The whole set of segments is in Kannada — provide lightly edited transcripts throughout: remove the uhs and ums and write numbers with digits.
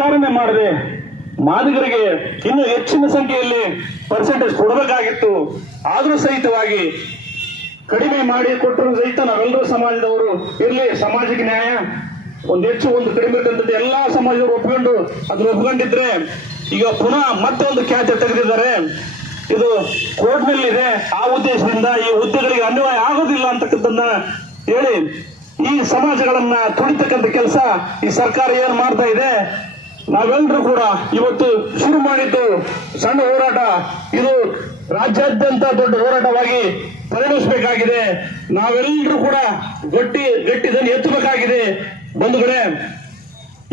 ಸರ್ಕಾರನೇ ಮಾಡದೆ ಮಾದಿಗರಿಗೆ ಇನ್ನೂ ಹೆಚ್ಚಿನ ಸಂಖ್ಯೆಯಲ್ಲಿ ಪರ್ಸೆಂಟೇಜ್ ಕೊಡಬೇಕಾಗಿತ್ತು. ಆದರೂ ಸಹಿತವಾಗಿ ಕಡಿಮೆ ಮಾಡಿ ಕೊಟ್ಟರು ಸಹಿತ ನಾವೆಲ್ಲರೂ ಸಮಾಜದವರು ಇರಲಿ, ಸಮಾಜಕ್ಕೆ ನ್ಯಾಯ ಒಂದು ಹೆಚ್ಚು ಒಂದು ಕಡಿಮೆ ಇರ್ತಂಥದ್ದು ಎಲ್ಲಾ ಸಮಾಜದವರು ಒಪ್ಕೊಂಡು ಅದನ್ನ ಒಪ್ಕೊಂಡಿದ್ರೆ ಈಗ ಪುನಃ ಮತ್ತೆ ಒಂದು ಖ್ಯಾತೆ ತೆಗೆದಿದ್ದಾರೆ. ಇದು ಕೋರ್ಟ್ನಲ್ಲಿದೆ. ಆ ಉದ್ದೇಶದಿಂದ ಈ ಹುದ್ದೆಗಳಿಗೆ ಅನ್ವಯ ಆಗೋದಿಲ್ಲ ಅಂತಕ್ಕಂಥದ್ದನ್ನ ಹೇಳಿ ಈ ಸಮಾಜಗಳನ್ನ ತುಳಿತಕ್ಕಂಥ ಕೆಲಸ ಈ ಸರ್ಕಾರ ಏನ್ ಮಾಡ್ತಾ ಇದೆ. ನಾವೆಲ್ಲರೂ ಕೂಡ ಇವತ್ತು ಶುರು ಮಾಡಿದ್ದು ಸಣ್ಣ ಹೋರಾಟ, ಇದು ರಾಜ್ಯಾದ್ಯಂತ ದೊಡ್ಡ ಹೋರಾಟವಾಗಿ ಪರಿಣಮಿಸಬೇಕಾಗಿದೆ. ನಾವೆಲ್ಲರೂ ಕೂಡ ಗಟ್ಟಿದನ್ನು ಎತ್ತಬೇಕಾಗಿದೆ. ಬಂಧುಗಳೇ,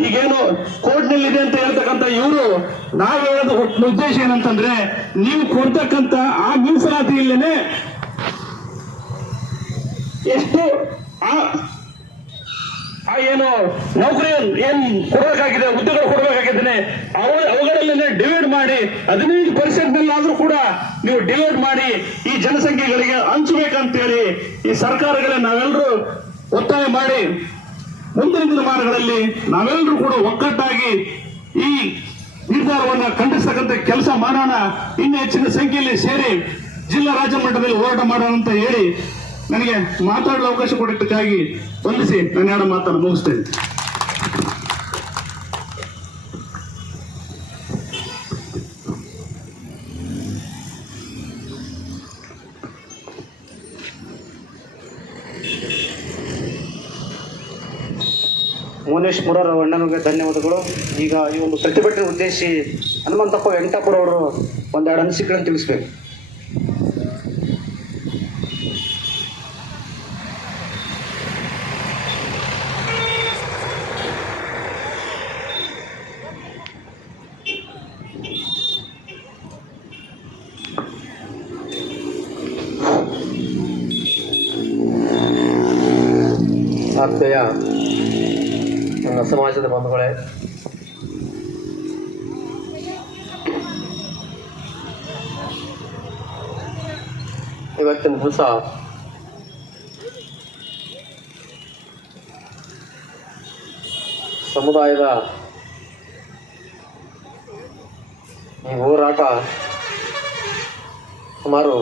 ಈಗೇನು ಕೋರ್ಟ್ನಲ್ಲಿದೆ ಅಂತ ಹೇಳ್ತಕ್ಕಂಥ ಇವರು ನಾವು ಹೇಳೋದು ಉದ್ದೇಶ ಏನಂತಂದ್ರೆ, ನೀವು ಕೊಡ್ತಕ್ಕಂಥ ಆ ಮೀಸಲಾತಿಯಲ್ಲೇನೆ ಎಷ್ಟು ಏನು ನೌಕರಿ ಏನ್ ಕೊಡಬೇಕಾಗಿದೆ, ಹುದ್ದೆಗಳು ಕೊಡಬೇಕಾಗಿದ್ದೇನೆ ಅವುಗಳನ್ನೇ ಡಿವೈಡ್ ಮಾಡಿ 15% ಕೂಡ ನೀವು ಡಿವೈಡ್ ಮಾಡಿ ಈ ಜನಸಂಖ್ಯೆಗಳಿಗೆ ಹಂಚಬೇಕಂತೇಳಿ ಈ ಸರ್ಕಾರಗಳೇ ನಾವೆಲ್ಲರೂ ಒತ್ತಾಯ ಮಾಡಿ ಮುಂದಿನ ದಿನಮಾನಗಳಲ್ಲಿ ನಾವೆಲ್ಲರೂ ಕೂಡ ಒಗ್ಗಟ್ಟಾಗಿ ಈ ನಿರ್ಧಾರವನ್ನು ಖಂಡಿಸತಕ್ಕಂಥ ಕೆಲಸ ಮಾಡೋಣ. ಇನ್ನೂ ಹೆಚ್ಚಿನ ಸಂಖ್ಯೆಯಲ್ಲಿ ಸೇರಿ ಜಿಲ್ಲಾ ರಾಜ್ಯ ಮಟ್ಟದಲ್ಲಿ ಹೋರಾಟ ಮಾಡೋಣ ಅಂತ ಹೇಳಿ ನನಗೆ ಮಾತಾಡಲು ಅವಕಾಶ ಕೊಟ್ಟಿದ್ದಕ್ಕಾಗಿ ವಂದಿಸಿ ನಾನು ಎರಡು ಮಾತನ್ನು ಮುಗಿಸ್ತೇನೆ. ಮೋನೇಶ್ ಮುರಾರ್ ಅಣ್ಣನಿಗೆ ಧನ್ಯವಾದಗಳು. ಈಗ ಈ ಒಂದು ಪ್ರತಿಭಟನೆ ಉದ್ದೇಶಿ ಹನುಮಂತಪ್ಪ ವೆಂಕಟಾಪುರ ಅವರು ಒಂದೆರಡು ಅನಿಸಿಕೆಗಳನ್ನು ತಿಳಿಸ್ಬೇಕು. ಆತ್ಮೀಯ ನನ್ನ ಸಮಾಜದ ಬಂಧುಗಳೇ, ಇವತ್ತಿನ ದಿವಸ ಸಮುದಾಯದ ಈ ಹೋರಾಟ ಸುಮಾರು